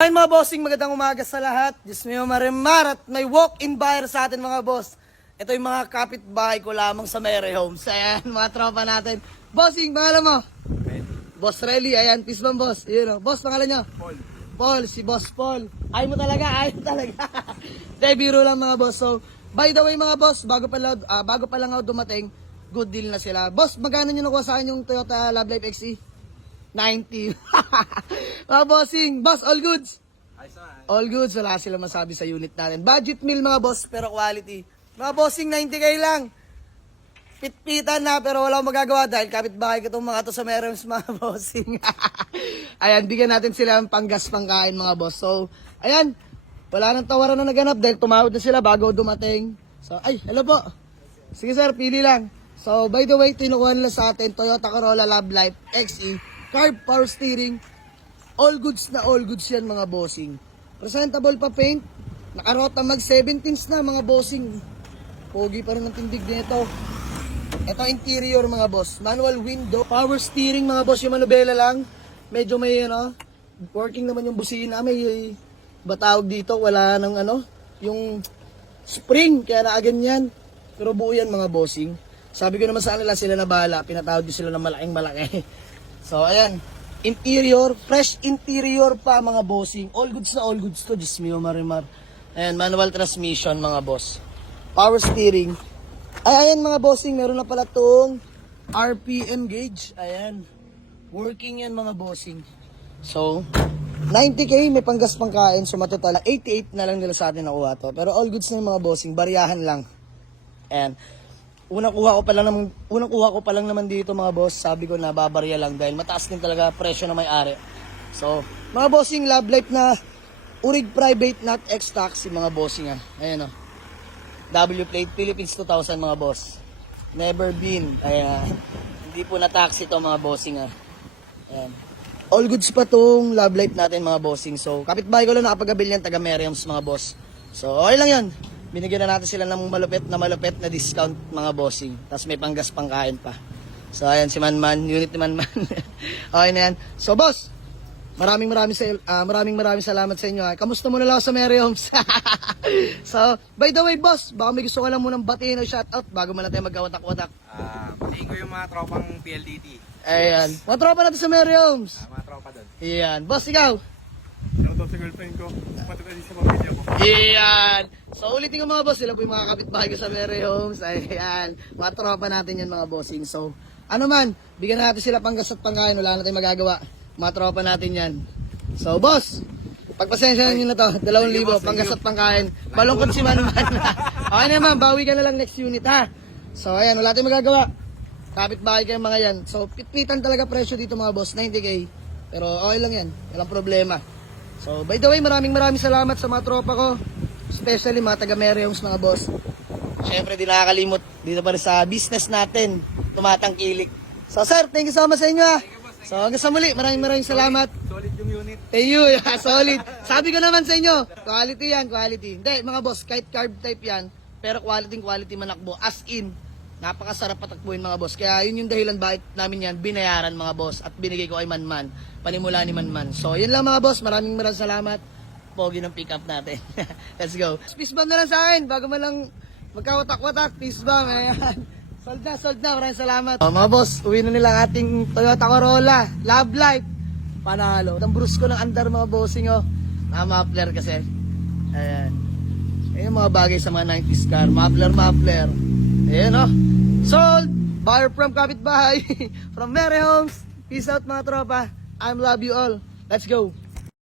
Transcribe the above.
Ay mga bossing, magandang umaga sa lahat. Diyos mo marimar at may walk-in buyer sa atin mga boss. Ito yung mga kapitbahay ko lamang sa Mary Homes. Ayan, mga tropa natin. Bossing, pangalan mo? Boss Relly, ayan, peace bomb boss. Yun, boss, pangalan nyo? Paul, si Boss Paul. Ayaw mo talaga. De, biro lang mga boss. So, by the way mga boss, bago pa lang ako dumating, good deal na sila. Boss, magkano nyo nakuha sa akin yung Toyota Love Life XE? 90. Mga bossing, boss, all goods? All goods, wala sila masabi sa unit natin. Budget meal mga boss, pero quality. Mga bossing, 90k lang. Pitpitan na, pero wala akong magagawa dahil kapitbahay ko itong mga to sa Merems mga bossing. Ayan, bigyan natin sila ng panggas pangkain mga boss. So, ayan, wala nang tawaran na naganap dahil tumawad na sila bago dumating. So, ay, hello po. Sige sir, pili lang. So, by the way, tinukuha nila sa atin, Toyota Corolla Love Life XE. Carb power steering, all goods na all goods yan mga bossing. Presentable pa paint, nakarota mag 17s na mga bossing. Pogi pa rin ang tindig nito. Ito interior mga boss, manual window, power steering mga boss, yung manubela lang. Medyo may working naman yung busina, may batawag dito, wala nang yung spring, kaya nakaganyan. Pero buo yan mga bossing. Sabi ko naman sa kanila, sila na bahala, pinatawag ko sila ng malaking malaki. So, ayan. Interior, fresh interior pa mga bossing. All goods na all goods to. Diyos mio marimar. Ayan, manual transmission mga boss. Power steering. Ay, ayan mga bossing. Meron na pala itong RPM gauge. Ayan. Working yan mga bossing. So, 90k may panggas pangkain. So, matotal 88 na lang nila sa atin nakuha to. Pero all goods na yung mga bossing. Bariyahan lang. Ayan. Unang kuha ko pa lang naman dito mga boss, sabi ko na babarya lang dahil mataas din talaga presyo na may-ari. So, mga bossing, Love Life na Urig Private, not X-Taxi mga bossing Ayan W plate Philippines 2000 mga boss. Never been. Ayan. Hindi po na taxi to mga bossing Ayan. All goods pa tong Love Life natin mga bossing. So, kapitbahay ko lang nakapag-abil yan taga Meriams mga boss. So, okay lang yan. Binigyan na natin sila ng malupit na discount mga bossing. Tapos may panggas pangkain pa. So ayan si Manman, unit ni Manman. Okay na yan. So boss, maraming salamat sa inyo. Kamusta mo na lang sa Mary Homes? So, by the way boss, baka may gusto ka lang munang batiin o shoutout bago man natin magkawatak-watak. Batiin ko yung mga tropang PLDT. Ayan. Mga tropa natin sa Mary Homes. Mga tropa doon. Ayan. Boss, ikaw? Shoutout sa girlfriend ko. Pati pa din sa pamilya ko. Ayan. So ulitin ko mga boss, sila po yung mga kapitbahay ko sa Mary Homes. Ayan. Mga tropa natin yan mga bossing. So, bigyan natin sila panggas at pangkain. Wala natin magagawa. Mga tropa natin yan. So, boss, pagpasensya nyo na to. 2,000 panggas at pangkain. Malungkot si Manman. Okay naman, bawi ka na lang next unit ha. So, ayan, wala tayong magagawa. Kapitbahay kayo mga yan. So, pitpitan talaga presyo dito mga boss, 90k. Pero okay lang yan. Walang problema. So, by the way, maraming salamat sa mga tropa ko. Especially mga taga Mary Homes mga boss. Siyempre, di nakakalimot dito pa rin sa business natin. Tumatangkilik. So, sir, thank you so much sa inyo So, hanggang sa muli, maraming salamat. Solid yung unit. Thank you, solid. Sabi ko naman sa inyo, quality yan, quality. Hindi, mga boss, kahit carb type yan, pero quality manakbo. As in, napakasarap patakbuhin mga boss. Kaya yun yung dahilan bakit namin yan binayaran mga boss at binigay ko kay Manman. Panimula ni Manman. So, yun lang mga boss. Maraming salamat. Pogi ng pick up natin. Let's go. Peace bomb na lang sa akin. Bago man lang magkawatak-watak. Peace bomb. Ayan. Sold na. Maraming salamat. Mga boss, uwi na nila ang ating Toyota Corolla. Love Life. Panalo. Ang brusko ng andar mga bossing muffler kasi. Ayan. Ayan yung mga bagay sa mga 90s car. Muffler. Ayan Sold. Buyer from kapitbahay. From Mary Homes. Peace out mga tropa. I love you all. Let's go.